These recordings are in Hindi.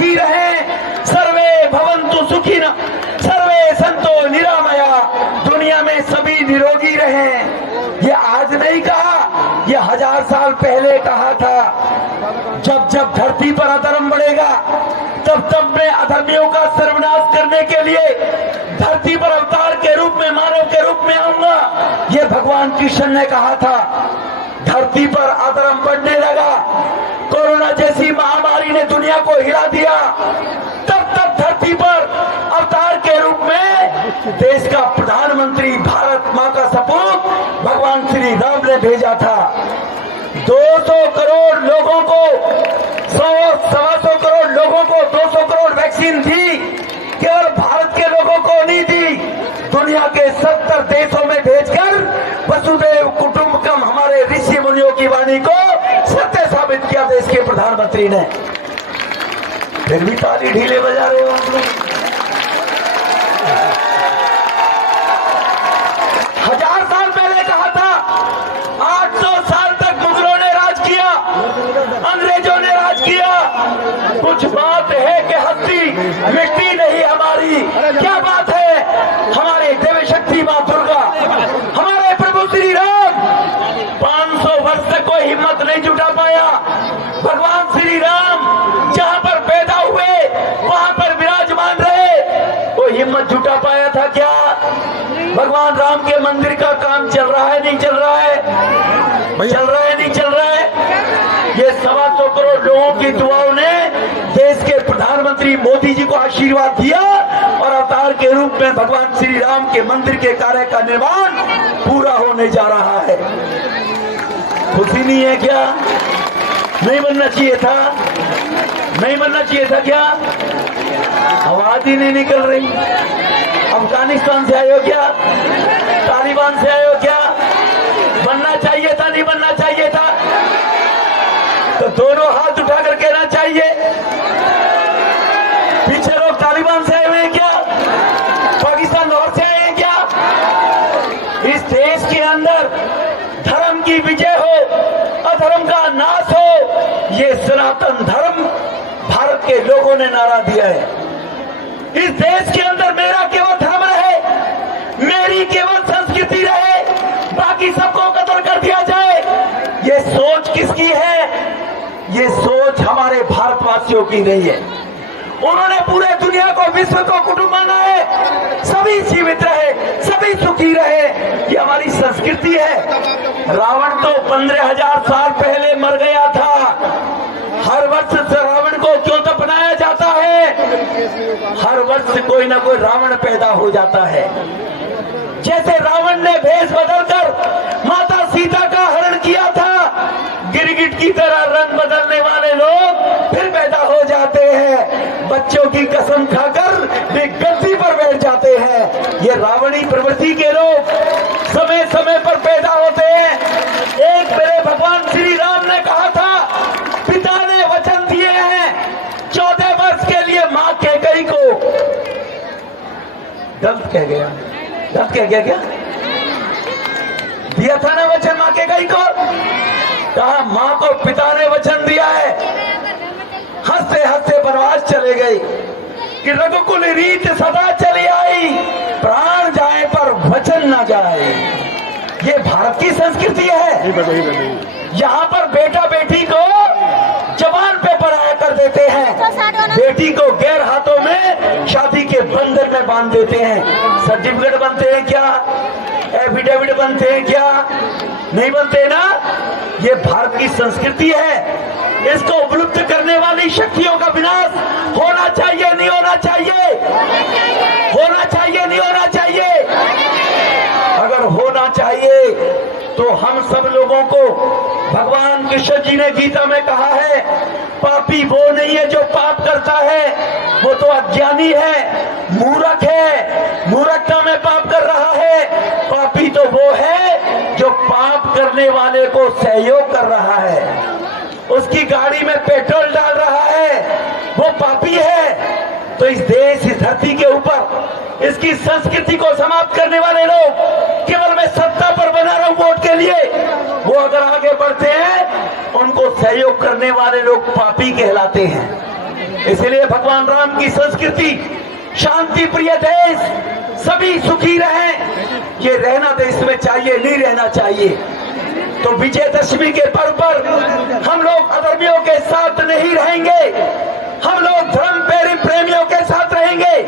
सुखी रहें। सर्वे भवन्तु सुखिनः, सर्वे सन्तो निरामया, दुनिया में सभी निरोगी रहें। ये आज नहीं कहा, ये 1000 साल पहले कहा था। जब जब धरती पर अधर्म बढ़ेगा तब तब मैं अधर्मियों का सर्वनाश करने के लिए धरती पर अवतार के रूप में, मानव के रूप में आऊंगा। ये भगवान कृष्ण ने कहा था। धरती पर अधर्म बढ़ने लगा, कोरोना जैसी महामारी ने दुनिया को हिला दिया, तब तब धरती पर अवतार के रूप में देश का प्रधानमंत्री, भारत मां का सपूत भगवान श्री राम ने भेजा था। 200 करोड़ लोगों को, 100-125 करोड़ लोगों को 200 करोड़ वैक्सीन दी, केवल भारत के लोगों को नहीं दी, दुनिया के 70 देशों में भेजकर वसुदेव कुटुंबकम हमारे ऋषि मुनियों की वाणी को सत्य साबित किया देश के प्रधानमंत्री ने। फिर भी ताली ढीले बजा रहे हो आप लोग। 1000 साल पहले कहा था, 800 साल तक मुगलों ने राज किया, अंग्रेजों ने राज किया। कुछ बात है कि हस्ती मिट्टी नहीं हमारी। क्या बात है? हमारे देवी शक्ति मां दुर्गा, हमारे प्रभु श्री राम 500 वर्ष तक कोई हिम्मत नहीं जुटा पाया। भगवान श्री राम जहां पर पैदा हुए वहां पर विराजमान रहे, कोई हिम्मत जुटा पाया था क्या? भगवान राम के मंदिर का काम चल रहा है, नहीं चल रहा है? चल रहा है, नहीं चल रहा है? ये 125 करोड़ लोगों की दुआओं ने देश के प्रधानमंत्री मोदी जी को आशीर्वाद दिया और अवतार के रूप में भगवान श्री राम के मंदिर के कार्य का निर्माण पूरा होने जा रहा है। खुशी नहीं है क्या? नहीं बनना चाहिए था? नहीं बनना चाहिए था क्या? आवाज ही नहीं निकल रही। अफगानिस्तान से आए हो क्या? तालिबान से आए हो क्या? बनना चाहिए था, नहीं बनना चाहिए था? तो दोनों हाथ उठाकर कहना चाहिए। पीछे लोग तालिबान से आए हुए हैं क्या? पाकिस्तान लाहौर से आए हैं क्या? इस देश के अंदर धर्म की विजय हो, अधर्म का नाश हो, ये सनातन धर्म भारत के लोगों ने नारा दिया है। इस देश के अंदर मेरा केवल धर्म रहे, मेरी केवल संस्कृति रहे, बाकी सबको कत्ल कर दिया जाए। ये सोच किसकी है? ये सोच हमारे भारतवासियों की नहीं है। उन्होंने पूरे दुनिया को, विश्व को कुटुंब माना है, सभी जीवित रहे, सभी सुखी रहे, ये हमारी संस्कृति है। रावण तो 15,000 साल पहले मर गया था। हर वर्ष रावण को क्यों दफनाया जाता है? हर वर्ष कोई ना कोई रावण पैदा हो जाता है। जैसे रावण ने भेष बदलकर माता सीता का हरण किया था, गिरगिट की तरह रंग बदलने वाले लोग फिर पैदा हो जाते हैं। बच्चों की कसम खाकर वे गद्दी पर बैठ जाते हैं। ये रावणी प्रवृत्ति के लोग समय समय पर पैदा होते हैं। एक मेरे भगवान श्री राम ने कहा था, पिता ने वचन दिए हैं 14 वर्ष के लिए मां कैकेयी को, गलत कह गया, गलत कह गया क्या? दिया था ना वचन मां कैकेयी को? कहा मां को पिता ने वचन दिया है। हंसते हंसते वनवास चले गए कि रघुकुल रीत सदा चली आई, प्राण जाए पर वचन न जाए। ये भारत की संस्कृति है। यहाँ पर बेटा बेटी को जबान पे पराया कर देते हैं, बेटी को गैर हाथों में शादी के बंधन में बांध देते हैं। सर्टिफिकेट बनते हैं क्या? एफिडेविट बनते हैं क्या? नहीं बनते ना। ये भारत की संस्कृति है। इसको विलुप्त करने वाली शक्तियों का विनाश होना चाहिए, नहीं होना चाहिए? होना चाहिए, नहीं होना चाहिए? अगर होना चाहिए तो हम सब लोगों को, भगवान कृष्ण जी ने गीता में कहा है, पापी वो नहीं है जो पाप करता है, वो तो अज्ञानी है, मूर्ख है, मूर्खता में पाप कर रहा है। पापी तो वो है जो पाप करने वाले को सहयोग कर रहा है, उसकी गाड़ी में पेट्रोल डाल रहा है, वो पापी है। तो इस देश, इस धरती के ऊपर इसकी संस्कृति को समाप्त करने वाले लोग, केवल मैं सत्ता पर बना रहा हूं वोट के लिए, वो अगर आगे बढ़ते हैं उनको सहयोग करने वाले लोग पापी कहलाते हैं। इसलिए भगवान राम की संस्कृति शांति प्रिय देश, सभी सुखी रहें, ये रहना देश में चाहिए, नहीं रहना चाहिए। तो विजयदशमी के पर्व पर हम लोग अधर्मियों के साथ नहीं रहेंगे, हम लोग धर्म प्रेमियों के साथ रहेंगे।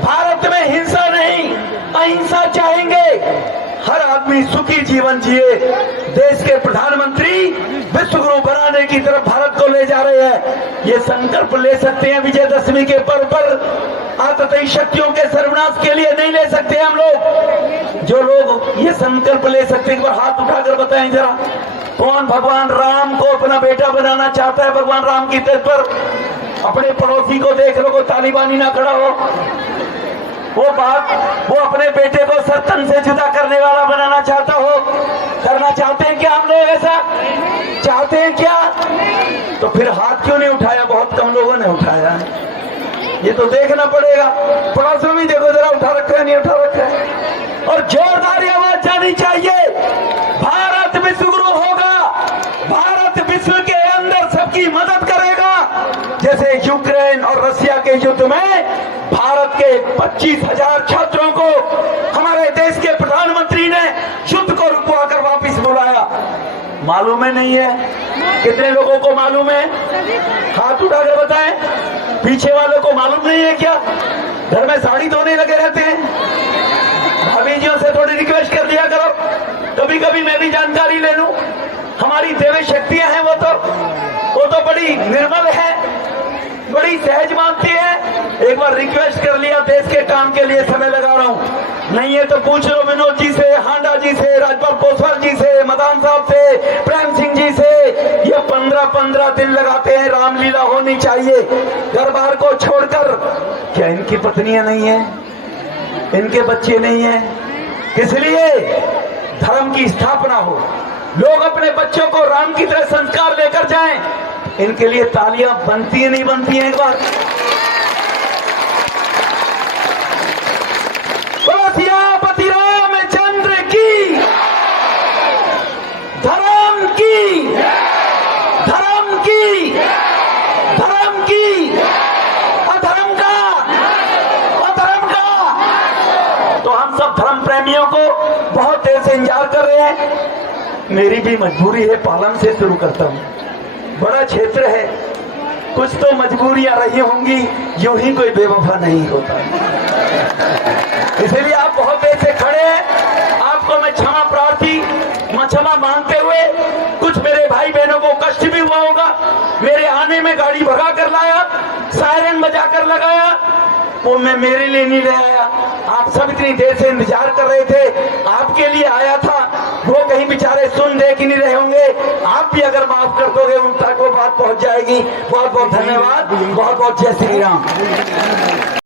भारत में हिंसा नहीं, अहिंसा चाहेंगे। हर आदमी सुखी जीवन जिए। देश के प्रधानमंत्री विश्व गुरु बनाने की तरफ भारत को ले जा रहे हैं। ये संकल्प ले सकते हैं विजयदशमी के पर्व पर। आतताई शक्तियों के सर्वनाश के लिए नहीं ले सकते हम लोग। जो लोग ये संकल्प ले सकते हैं, एक बार हाथ उठाकर बताएं जरा, कौन भगवान राम को अपना बेटा बनाना चाहता है? भगवान राम की तर्ज पर अपने पड़ोसी को देख लो, को तालिबानी ना खड़ा हो। वो अपने बेटे को सत्तन से जुदा करने वाला बनाना चाहता हो। करना चाहते हैं क्या हम लोग? ऐसा चाहते हैं क्या? तो फिर हाथ क्यों नहीं उठाया? बहुत कम लोगों ने उठाया। ये तो देखना पड़ेगा। पड़ोस में भी देखो जरा, उठा रखा है नहीं उठा रखा है। और जोरदार आवाज जानी चाहिए, भारत विश्व गुरु होगा, भारत विश्व के अंदर सबकी मदद करेगा। जैसे यूक्रेन और रशिया के युद्ध में भारत के 25,000 छात्रों को हमारे देश के प्रधानमंत्री ने युद्ध को रुकवा कर वापिस बुलाया। मालूम है नहीं है? कितने लोगों को मालूम है? हाथ उठाकर बताएं। पीछे वालों को मालूम नहीं है क्या? घर में साड़ी धोने लगे रहते हैं। भाभीजियों से थोड़ी रिक्वेस्ट कर दिया करो, कभी कभी मैं भी जानकारी ले लूं। हमारी देवी शक्तियां हैं, वो तो बड़ी निर्मल है, बड़ी सहज मानती है। एक बार रिक्वेस्ट कर लिया, देश के काम के लिए समय लगा रहा हूं। नहीं है तो पूछ लो विनोद जी से, हांडा जी से, राजपाल पोसवाल जी से, मदान साहब से, प्रेम सिंह जी से। ये 15-15 दिन लगाते हैं। रामलीला होनी चाहिए। घर बार को छोड़कर, क्या इनकी पत्नियां नहीं है? इनके बच्चे नहीं है? इसलिए धर्म की स्थापना हो, लोग अपने बच्चों को राम की तरह संस्कार लेकर जाएं। इनके लिए तालियां बनती है नहीं बनती है? एक बार सियापति रामचंद्र की, धर्म की, धर्म की, धर्म की, अधर्म का, अधर्म का। तो हम सब धर्म प्रेमियों को बहुत देर से इंतजार कर रहे हैं। मेरी भी मजबूरी है, पालन से शुरू करता हूं। बड़ा क्षेत्र है, कुछ तो मजबूरियां रही होंगी, यूं ही कोई बेवफा नहीं होता। इसलिए आप बहुत देर से खड़े हैं। आपको मैं क्षमा प्रार्थी, क्षमा मांगते हुए, कुछ मेरे भाई बहनों को कष्ट भी हुआ होगा। मेरे आने में गाड़ी भगा कर लाया, सायरन बजा कर लगाया, वो मैं मेरे लिए नहीं ले आया। आप सब इतनी देर से इंतजार कर रहे थे, आपके लिए आया था। वो कहीं बेचारे सुन दे कि नहीं रहे होंगे। आप भी अगर माफ कर दोगे उन तक वो बात पहुंच जाएगी। बहुत बहुत धन्यवाद। बहुत बहुत जय श्री राम।